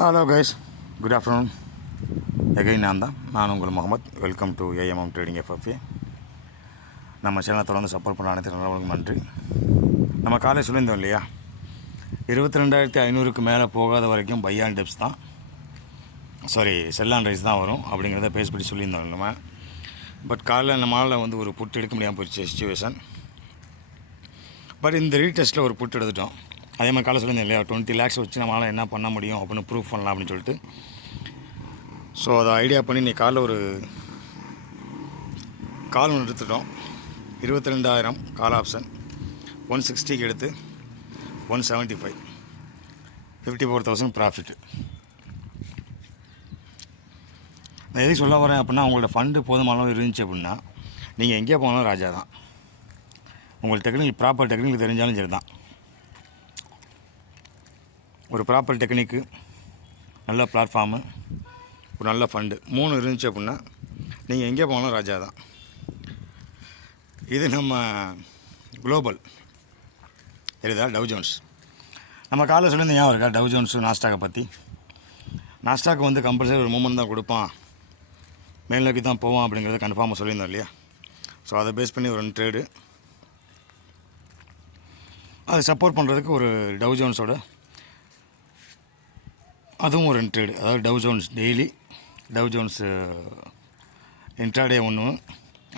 Hello guys, good afternoon. Again நான் உங்கள் Mohammed. Welcome to AMM trading FFA. நம்ம சேனலை தொடர்ந்து சப்போர்ட் பண்ண அனைத்து நல்லவர்களுக்கும் நன்றி. நம்ம காலை சொல்லியிருந்தோம் இல்லையா, 22,500க்கு மேலே போகாத வரைக்கும் பை அண்ட் டிப்ஸ் தான், செல் அண்ட் ரைஸ் தான் வரும் அப்படிங்கிறத பேசிப்படி சொல்லியிருந்தோம் நம்ம. பட் காலையில் நம்மளால் ஒரு புட் எடுக்க முடியாமல் போயிடுச்சு சிச்சுவேஷன். பட் இந்த ரீடெஸ்ட்டில் ஒரு புட் எடுத்துட்டோம். அதே மாதிரி காலை சொல்லியிருந்தேன் இல்லையா, 20 lakhs வச்சு நம்மளால் என்ன பண்ண முடியும் அப்படின்னு ப்ரூஃப் பண்ணலாம் அப்படின்னு சொல்லிட்டு. ஸோ அதை ஐடியா பண்ணி நீ காலைல ஒரு கால் ஒன்று எடுத்துட்டோம். 22,000 கால் ஆப்ஷன் 160க்கு எடுத்து 175, 54,000 ப்ராஃபிட்டு. நான் எதுக்கு சொல்ல வரேன் அப்படின்னா, உங்களோட ஃபண்டு போதுமான அளவு இருந்துச்சு அப்படின்னா நீங்கள் எங்கேயே போனாலும் ராஜா தான். உங்களுக்கு ப்ராப்பர் டெக்னிக் தெரிஞ்சாலும் சரி தான். ஒரு ப்ராப்பர் டெக்னிக்கு, நல்ல பிளாட்ஃபார்மு, ஒரு நல்ல ஃபண்டு 3 இருந்துச்சு அப்படின்னா நீங்கள் எங்கே போனாலும் ராஜா தான். இது நம்ம குளோபல் தெரியுதா, டவ் ஜோன்ஸ். நம்ம காலையில் சொல்லியிருந்தேன் ஞாபகம் இருக்கா, டவ் ஜோன்ஸு நாஸ்டாக்கை பற்றி. நாஸ்டாக்கு கம்பல்சரி ஒரு மூமெண்ட் தான் கொடுப்பான், மேல் நோக்கி தான் போவான் அப்படிங்கிறத கன்ஃபார்மாக சொல்லியிருந்தோம் இல்லையா. ஸோ அதை பேஸ் பண்ணி ஒரு 2 ட்ரேடு, அதை சப்போர்ட் பண்ணுறதுக்கு ஒரு டவ் ஜோன்ஸோட அதுவும் ஒரு 2 ட்ரேடு. அதாவது Dow Jones daily, Dow Jones intraday ஒன்று,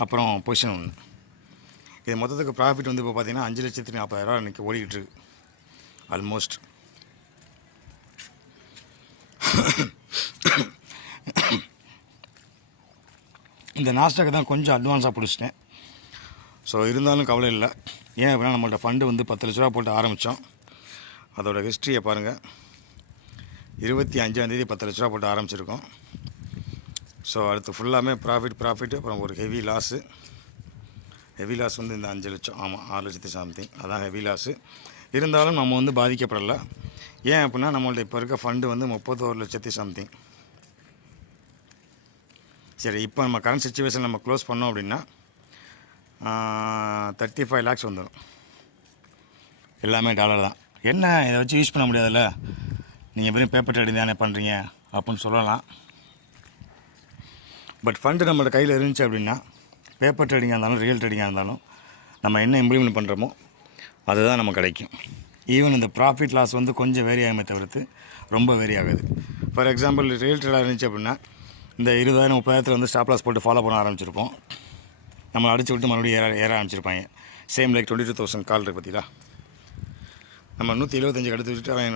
அப்புறம் பொசிஷன் ஒன்று. இது மொத்தத்துக்கு ப்ராஃபிட் இப்போ பார்த்திங்கன்னா 5,40,000 இன்றைக்கி ஓடிக்கிட்டுருக்கு ஆல்மோஸ்ட். இந்த நாஸ்டாக்கு தான் கொஞ்சம் அட்வான்ஸாக பிடிச்சிட்டேன். ஸோ இருந்தாலும் கவலை இல்லை. ஏன் அப்படின்னா நம்மள்ட்ட ஃபண்டு 10 லட்ச ரூபா போட்டு ஆரம்பித்தோம். அதோடய ஹிஸ்ட்ரியை பாருங்கள். 25ஆம் தேதி 10 லட்ச ரூபா போட்டு ஆரம்பிச்சிருக்கோம். ஸோ அடுத்து ஃபுல்லாமே ப்ராஃபிட். அப்புறம் ஒரு ஹெவி லாஸ் இந்த 5 லட்சம், ஆமாம் 6 லட்சத்து சம்திங், அதான் ஹெவி லாஸு. இருந்தாலும் நம்ம பாதிக்கப்படலை. ஏன் அப்படின்னா நம்மள்ட்ட இப்போ இருக்க ஃபண்டு 31 லட்சத்து சம்திங். சரி, இப்போ நம்ம கரண்ட் சிச்சுவேஷன் நம்ம க்ளோஸ் பண்ணோம் அப்படின்னா 35 lakhs வந்துடும். எல்லாமே டாலர் தான். என்ன இதை வச்சு யூஸ் பண்ண முடியாதுல்ல, நீங்கள் எப்படியும் பேப்பர் ட்ரேடிங் தானே பண்ணுறீங்க அப்படின்னு சொல்லலாம். பட் ஃபண்டு நம்மளோட கையில் இருந்துச்சு அப்படின்னா, பேப்பர் ட்ரேடிங்காக இருந்தாலும் ரியல் ட்ரேடிங்காக இருந்தாலும் நம்ம என்ன இம்ப்ளிமெண்ட் பண்ணுறோமோ அதுதான் நமக்கு கிடைக்கும். ஈவன் இந்த ப்ராஃபிட் லாஸ் கொஞ்சம் வேரி ஆகுமே தவிர்த்து ரொம்ப வேரி ஆகுது. ஃபார் எக்ஸாம்பிள் ரியல் ட்ரேடாக இருந்துச்சு அப்படின்னா இந்த 20,000 30,000 ஸ்டாப் லாஸ் போட்டு ஃபாலோ பண்ண ஆரம்பிச்சிருப்போம். நம்மளை அடிச்சு விட்டு மறுபடியும் ஏற ஆரம்பிச்சிருப்பாங்க. சேம் லைக் 22,000 கால் இருக்குது பார்த்தீங்களா. நம்ம 175 எடுத்து வச்சுட்டு அவன்